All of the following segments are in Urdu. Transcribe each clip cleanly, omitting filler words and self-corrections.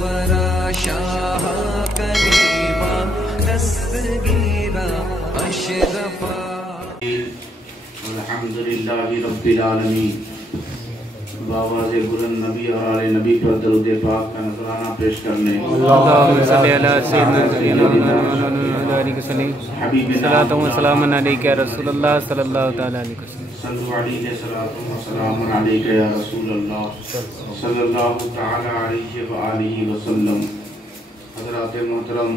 ورا شاہ کلیمہ دستگیرہ اشرفا الحمدللہ رب العالمین بآواز بلند نبی اور آل نبی پر درود پاک کا نذرانہ پیش کرنے اللہم صلی علی سیدنا حبیب صلاۃ و سلام علیک یا رسول اللہ صلی اللہ تعالی علیہ وسلم صلو علیہ صلاۃ و سلام علیک یا رسول اللہ صلی اللہ تعالی علیہ وآلہ وسلم۔ حضرات محترم،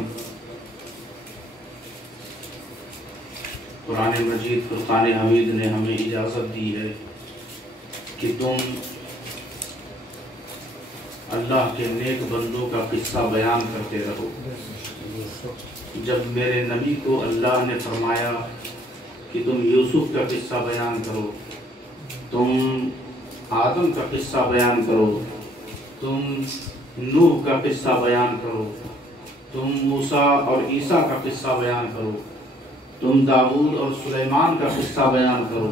قرآن مجید فرقان حمید نے ہمیں اجازت دی ہے کہ تم اللہ کے نیک بندوں کا قصہ بیان کرتے رہو۔ جب میرے نبی کو اللہ نے فرمایا کہ تم یوسف کا قصہ بیان کرو، تم آدم کا قصہ بیان کرو، تم نوح کا قصہ بیان کرو، تم موسیٰ اور عیسیٰ کا قصہ بیان کرو، تم داؤد اور سلیمان کا قصہ بیان کرو،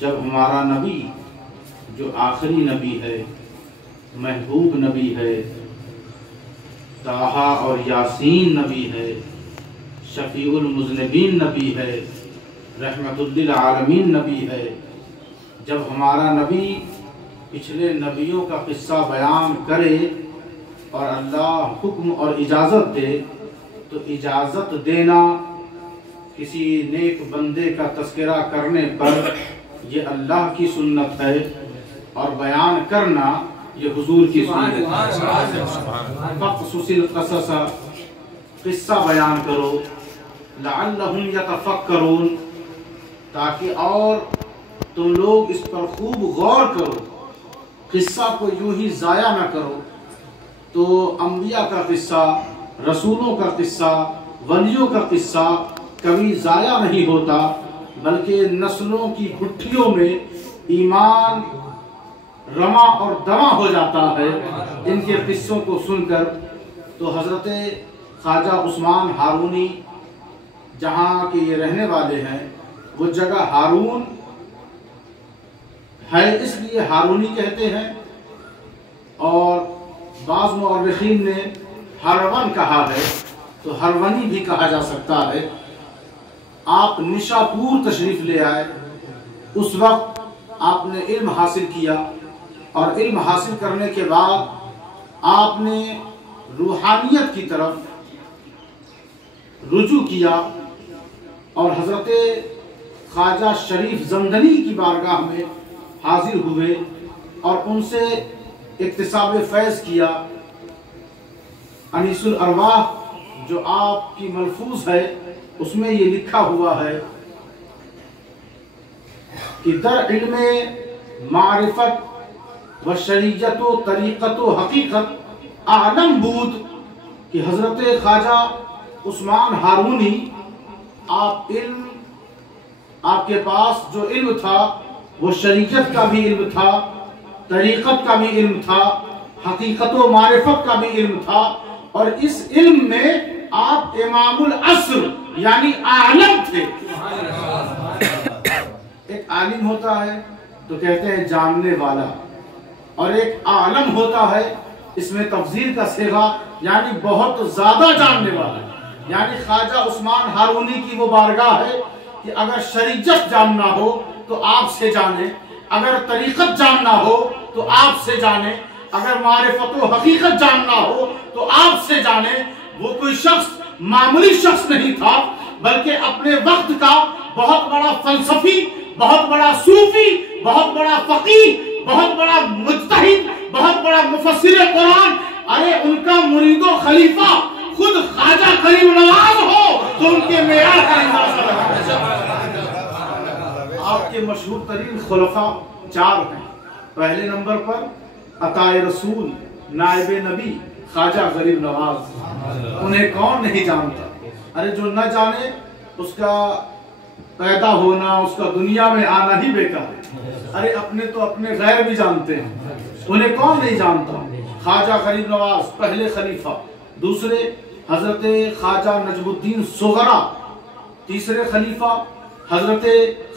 جب ہمارا نبی جو آخری نبی ہے، محبوب نبی ہے، طٰہٰ اور یاسین نبی ہے، شفیع المذنبین نبی ہے، رحمت للعالمین نبی ہے، جب ہمارا نبی پچھلے نبیوں کا قصہ بیان کرے اور اللہ حکم اور اجازت دے تو اجازت دینا کسی نیک بندے کا تذکرہ کرنے پر یہ اللہ کی سنت ہے، اور بیان کرنا یہ حضور کی سنت ہے۔ فقصص القصص، قصہ بیان کرو، لعلہم یتفکرون، تاکہ اور تم لوگ اس پر خوب غور کرو، قصہ کو یوں ہی ضائع نہ کرو۔ تو انبیاء کا قصہ، رسولوں کا قصہ، ولیوں کا قصہ کبھی ضائع نہیں ہوتا، بلکہ نسلوں کی گٹھیوں میں ایمان رواں اور دواں ہو جاتا ہے ان کے قصوں کو سن کر۔ تو حضرت خواجہ عثمان ہارونی جہاں کے یہ رہنے والے ہیں، وہ جگہ ہارون ہے اس لیے ہارونی کہتے ہیں، اور بعض مورخین نے ہرون کہا ہے، تو ہرونی بھی کہا جا سکتا ہے۔ آپ نشاپور تشریف لے آئے، اس وقت آپ نے علم حاصل کیا، اور علم حاصل کرنے کے بعد آپ نے روحانیت کی طرف رجوع کیا، اور حضرت خواجہ شریف زندنی کی بارگاہ میں حاضر ہوئے اور ان سے اکتساب فیض کیا۔ انیس الارواح جو آپ کی ملفوظ ہے، اس میں یہ لکھا ہوا ہے کہ در علم معرفت و شریعت و طریقت و حقیقت اعلم بود، کہ حضرت خواجہ عثمان ہارونی آپ کے پاس جو علم تھا وہ شریعت کا بھی علم تھا، طریقت کا بھی علم تھا، حقیقت و معرفت کا بھی علم تھا، اور اس علم میں آپ امام العصر یعنی عالم تھے۔ ایک عالم ہوتا ہے تو کہتے ہیں جاننے والا، اور ایک عالم ہوتا ہے، اس میں تفضیل کا صیغہ یعنی بہت زیادہ جاننے والا۔ یعنی خواجہ عثمان ہارونی کی وہ بارگاہ ہے کہ اگر شریعت جاننا ہو تو آپ سے جانے، اگر طریقت جاننا ہو تو آپ سے جانے، اگر معرفت و حقیقت جاننا ہو تو آپ سے جانے۔ وہ کوئی شخص معمولی شخص نہیں تھا، بلکہ اپنے وقت کا بہت بڑا فلسفی، بہت بڑا صوفی، بہت بڑا فقیہ، بہت بڑا مجتہد، بہت بڑا مفسر قرآن۔ ارے ان کا مرید و خلیفہ خود خواجہ کریم نواز ہو تو ان کے معیار کا اندازہ لگا۔ آپ کے مشہور ترین خلفاء 4 ہیں۔ پہلے نمبر پر عطائے رسول، نائب نبی، خواجہ غریب نواز۔ انہیں کون نہیں جانتا؟ ارے جو نہ جانے اس کا پیدا ہونا، اس کا دنیا میں آنا ہی بیکار ہے۔ ارے اپنے تو اپنے غیر بھی جانتے ہیں، انہیں کون نہیں جانتا؟ خواجہ غریب نواز پہلے خلیفہ، دوسرے حضرت خواجہ نجم الدین صغرا، تیسرے خلیفہ حضرت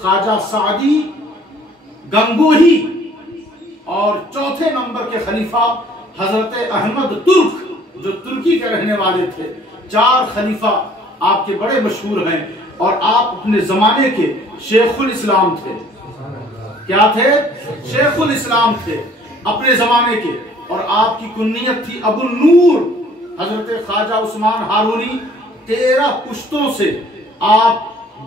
خواجہ سعدی گنگوہی، اور چوتھے نمبر کے خلیفہ حضرت احمد ترک جو ترکی کے رہنے والے تھے، 4 خلیفہ آپ کے بڑے مشہور ہیں، اور آپ اپنے زمانے کے شیخ الاسلام تھے۔ کیا تھے؟ شیخ الاسلام تھے اپنے زمانے کے، اور آپ کی کنیت تھی ابو النور۔ حضرت خواجہ عثمان ہارونی 13 پشتوں سے آپ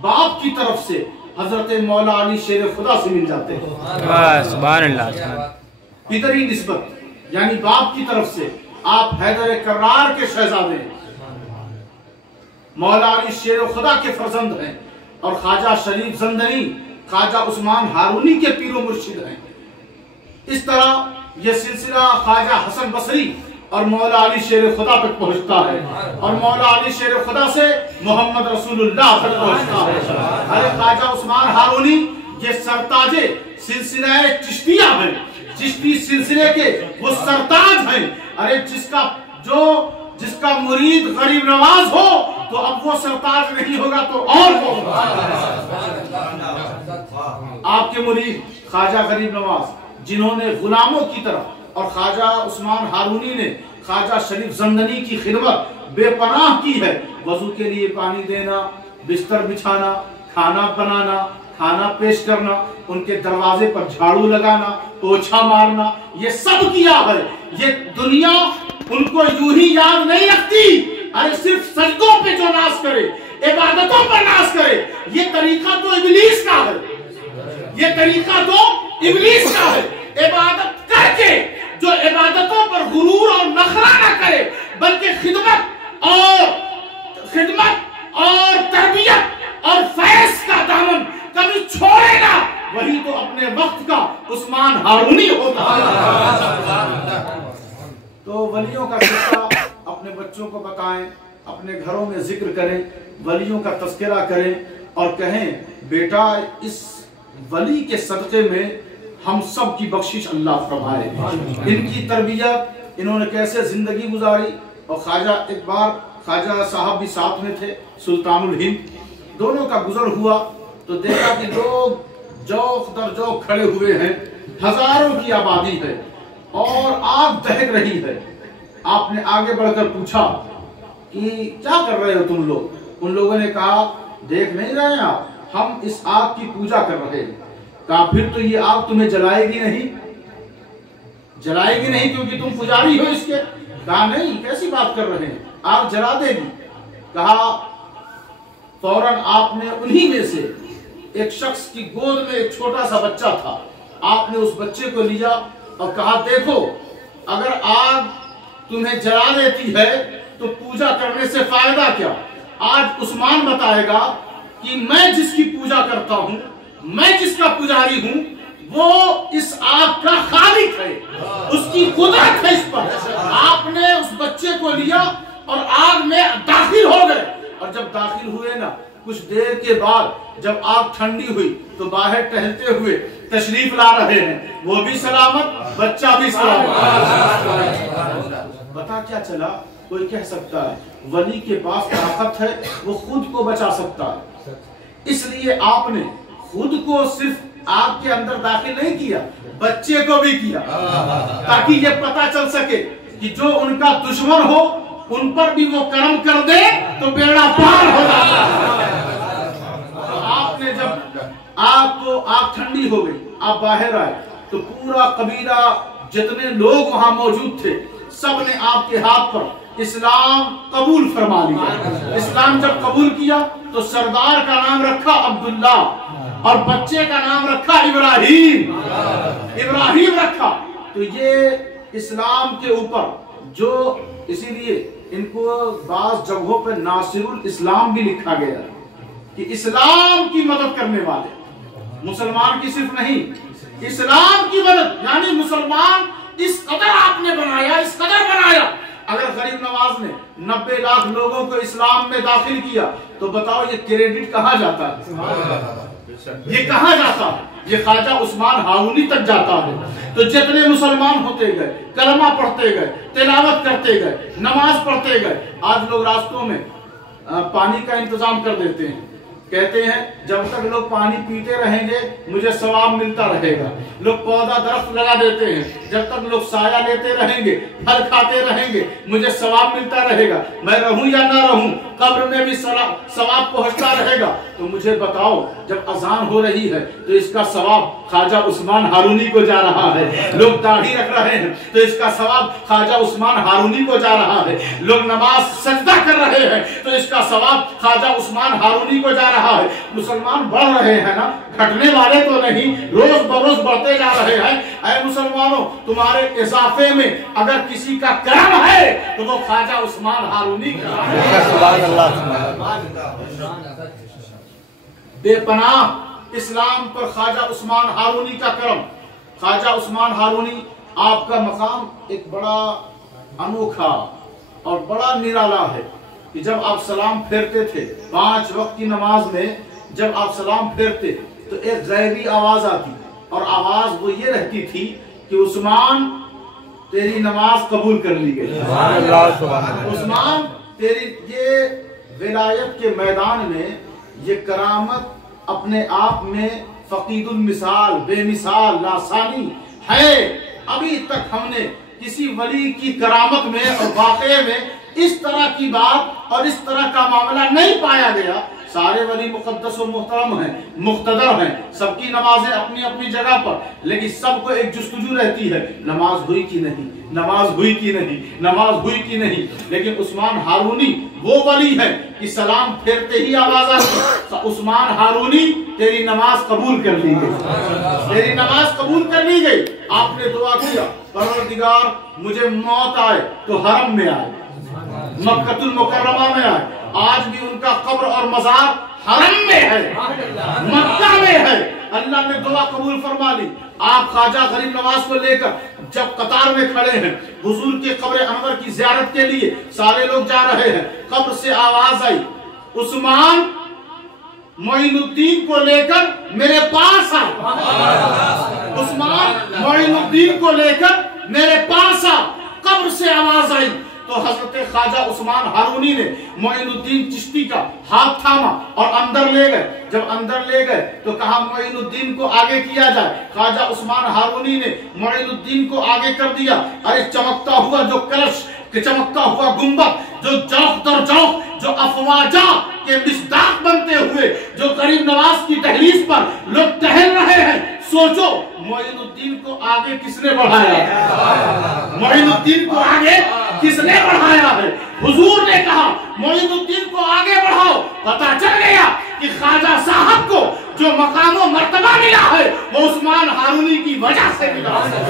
باپ کی طرف سے حضرت مولا علی شیر خدا سے مل جاتے ہیں۔ سبحان اللہ۔ پدری نسبت یعنی باپ کی طرف سے آپ حیدر کرار کے شہزادے ہیں، مولا علی شیر خدا کے فرزند ہیں، اور خواجہ شریف زندنی خواجہ عثمان ہارونی کے پیر و مرشد ہیں۔ اس طرح یہ سلسلہ خواجہ حسن بصری اور مولا علی شیر خدا تک پہنچتا ہے، اور مولا علی شیر خدا سے محمد رسول اللہ تک پہنچتا ہے۔ ارے خواجہ عثمان ہارونی یہ سرتاج سلسلہ چشتیہ ہیں، چشتی سلسلے کے وہ سرتاج ہیں۔ ارے جس کا مرید غریب نواز ہو تو اب وہ سرتاج نہیں ہوگا تو اور کون؟ آپ کے مرید خواجہ غریب نواز، جنہوں نے غلاموں کی طرف، اور خواجہ عثمان ہارونی نے خواجہ شریف زندنی کی خدمت بے پناہ کی ہے۔ وضو کے لیے پانی دینا، بستر بچھانا، کھانا بنانا، کھانا پیش کرنا، ان کے دروازے پر جھاڑو لگانا، پوچھا مارنا، یہ سب کیا ہے۔ یہ دنیا ان کو یوں ہی یاد نہیں رکھتی۔ ارے صرف سجدوں پہ جو ناز کرے، عبادتوں پر ناز کرے، یہ طریقہ تو ابلیس کا ہے، یہ طریقہ تو ابلیس کا ہے۔ عبادت کر کے جو عبادتوں پر غرور اور نخرہ نہ کرے، بلکہ خدمت اور تربیت اور فیض کا دامن کبھی چھوڑے گا، وہی تو اپنے وقت کا عثمان ہارونی ہوتا ہے۔ تو ولیوں کا قصہ اپنے بچوں کو بتائیں، اپنے گھروں میں ذکر کریں، ولیوں کا تذکرہ کریں، اور کہیں بیٹا اس ولی کے صدقے میں ہم سب کی بخشش اللہ فرمائے۔ ان کی تربیت، انہوں نے کیسے زندگی گزاری، اور ایک بار خواجہ صاحب بھی ساتھ میں تھے، سلطان الہند، دونوں کا گزر ہوا تو دیکھا کہ لوگ جوق در جوق کھڑے ہوئے ہیں، ہزاروں کی آبادی ہے اور آگ دہک رہی ہے۔ آپ نے آگے بڑھ کر پوچھا کہ کیا کر رہے ہو تم لوگ؟ ان لوگوں نے کہا دیکھ نہیں رہے ہیں آپ، ہم اس آگ کی پوجا کر رہے ہیں۔ کہا پھر تو یہ آگ تمہیں جلائے گی نہیں، جلائے گی نہیں کیونکہ تم پجاری ہو اس کے؟ کہا نہیں، کیسی بات کر رہے ہیں، آگ جلا دے گی۔ کہا فوراً آپ نے انہی میں سے ایک شخص کی گود میں ایک چھوٹا سا بچہ تھا، آپ نے اس بچے کو لیا اور کہا دیکھو اگر آگ تمہیں جلا دیتی ہے تو پوجا کرنے سے فائدہ کیا؟ آج عثمان بتائے گا کہ میں جس کی پوجا کرتا ہوں، میں جس کا پجاری ہوں، وہ اس آگ کا خالق ہے، اس کی قدرت ہے اس پر۔ آپ نے اس بچے کو لیا اور آگ میں داخل ہو گئے، اور جب داخل ہوئے نا کچھ دیر کے بعد جب آگ ٹھنڈی ہوئی تو باہر ٹہلتے ہوئے تشریف لا رہے ہیں، وہ بھی سلامت، بچہ بھی سلامت۔ بتا کیا چلا؟ کوئی کہہ سکتا ہے ولی کے پاس طاقت ہے، وہ خود کو بچا سکتا ہے، اس لیے آپ نے خود کو صرف آگ کے اندر داخل نہیں کیا، بچے کو بھی کیا، تاکہ یہ پتا چل سکے کہ جو ان کا دشمن ہو ان پر بھی وہ کرم کر دے تو بیڑا پار ہو جاتا ہے۔ آپ نے جب آگ ٹھنڈی ہو گئی، آپ باہر آئے تو پورا قبیلہ جتنے لوگ وہاں موجود تھے سب نے آپ کے ہاتھ پر اسلام قبول فرما لیا۔ اسلام جب قبول کیا تو سردار کا نام رکھا عبداللہ اور بچے کا نام رکھا ابراہیم رکھا۔ تو یہ اسلام کے اوپر جو، اسی لیے ان کو بعض جگہوں پہ ناصر الاسلام بھی لکھا گیا کہ اسلام کی مدد کرنے والے، مسلمان کی صرف نہیں، اسلام کی مدد، یعنی مسلمان اس قدر آپ نے بنایا، اس قدر بنایا۔ اگر غریب نواز نے 90 لاکھ لوگوں کو اسلام میں داخل کیا تو بتاؤ یہ کریڈٹ کہاں جاتا ہے؟ یہ کہاں جاتا ہے؟ یہ خواجہ عثمان ہارونی تک جاتا ہے۔ تو جتنے مسلمان ہوتے گئے، کلمہ پڑھتے گئے، تلاوت کرتے گئے، نماز پڑھتے گئے۔ آج لوگ راستوں میں پانی کا انتظام کر دیتے ہیں، کہتے ہیں جب تک لوگ پانی پیتے رہیں گے مجھے ثواب ملتا رہے گا. لوگ پودا درخت لگا دیتے ہیں, جب تک لوگ سایہ لیتے رہیں گے, پھل کھاتے رہیں گے, مجھے ثواب ملتا رہے گا. میں رہوں یا نہ رہوں, قبر میں بھی ثواب پہنچتا رہے گا. تو مجھے بتاؤ, جب اذان ہو رہی ہے تو اس کا ثواب خواجہ عثمان ہارونی کو جا رہا ہے. لوگ داڑھی رکھ رہے ہیں تو اس کا ثواب خواجہ عثمان ہارونی کو جا رہا ہے. لوگ نماز سجدہ کر رہے ہیں تو اس کا ثواب خواجہ عثمان ہارونی کو جا رہا ہے. مسلمان بڑھ رہے ہیں نا, گھٹنے والے تو نہیں, روز بروز بڑھتے جا رہے ہیں. اے مسلمانوں, تمہارے اضافے میں اگر کسی کا کرم ہے تو وہ خواجہ عثمان ہارونی کا ہے. سبحان اللہ. بے پناہ اسلام پر خواجہ عثمان ہارونی کا کرم. خواجہ عثمان ہارونی, آپ کا مقام ایک بڑا انوکھا اور بڑا نرالا ہے کہ جب آپ سلام پھیرتے تھے 5 وقت کی نماز میں, جب آپ سلام پھیرتے تو ایک غیبی آواز آتی, اور آواز وہ یہ رہتی تھی کہ عثمان تیری نماز قبول کر لی گئی. عثمان تیری یہ ولایت کے میدان میں یہ کرامت اپنے آپ میں فقید المثال, بے مثال, لاسانی ہے. ابھی تک ہم نے کسی ولی کی کرامت میں اور واقعے میں اس طرح کی بات اور اس طرح کا معاملہ نہیں پایا گیا. سارے ولی مقدس و محترم ہیں, مقتدر ہیں, سب کی نمازیں اپنی اپنی جگہ پر, لیکن سب کو ایک جستجو رہتی ہے, نماز ہوئی کی نہیں, نماز ہوئی کی نہیں, نماز ہوئی کی نہیں. لیکن عثمان ہارونی وہ ولی ہے کہ سلام پھیرتے ہی آواز آتی, عثمان ہارونی تیری نماز قبول کر لی گئی, تیری نماز قبول کر لی گئی. آپ نے دعا کیا, پروردگار مجھے موت آئے تو حرم میں آئے, مکہ المکرمہ میں آئے. آج بھی ان کا قبر اور مزار حرم میں ہے, مکہ میں ہے. اللہ نے دعا قبول فرما لی. آپ خواجہ غریب نواز کو لے کر جب قطار میں کھڑے ہیں حضور کے قبر انور کی زیارت کے لیے, سارے لوگ جا رہے ہیں, قبر سے آواز آئی, عثمان معین الدین کو لے کر میرے پاس آ. عثمان معین الدین کو لے کر میرے پاس آ. قبر سے آواز آئی تو حضرت خواجہ عثمان ہارونی نے معین الدین چشتی کا ہاتھ تھاما اور اندر لے گئے. جب اندر لے گئے تو کہا معین الدین کو آگے کیا جائے. خواجہ عثمان ہارونی نے معین الدین کو آگے کر دیا. ارے چمکتا ہوا جو کلش, چمکتا ہوا گنبد, جو جوق در جوق, جو افواجہ کے مصداق بنتے ہوئے جو غریب نواز کی دہلیز پر لوگ ٹہل رہے ہیں, سوچو معین الدین کو آگے کس نے بڑھایا, معین الدین کو آگے کس نے بڑھایا ہے. حضور نے کہا معین الدین کو آگے بڑھاؤ. پتا چل گیا کہ خواجہ صاحب کو جو مقام و مرتبہ ملا ہے وہ عثمان ہارونی کی وجہ سے ملا ہے.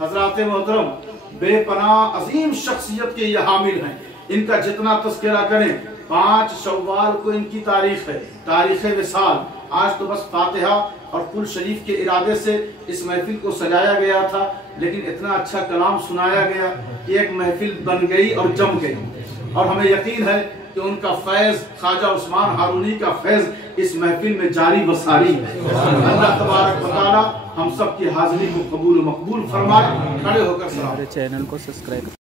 حضرات محترم, بے پناہ عظیم شخصیت کے یہ حامل ہیں. ان کا جتنا تذکرہ کریں, 5 شوال کو ان کی تاریخ ہے, تاریخ وصال. آج تو بس فاتحہ اور قل شریف کے ارادے سے اس محفل کو سجایا گیا تھا, لیکن اتنا اچھا کلام سنایا گیا کہ ایک محفل بن گئی اور جم گئی. اور ہمیں یقین ہے کہ ان کا فیض, خواجہ عثمان ہارونی کا فیض اس محفل میں جاری و ساری ہے. اللہ تبارک و تعالی ہم سب کی حاضری کو قبول و مقبول فرمائے. کھڑے ہو کر سلام. چینل کو سبسکرائب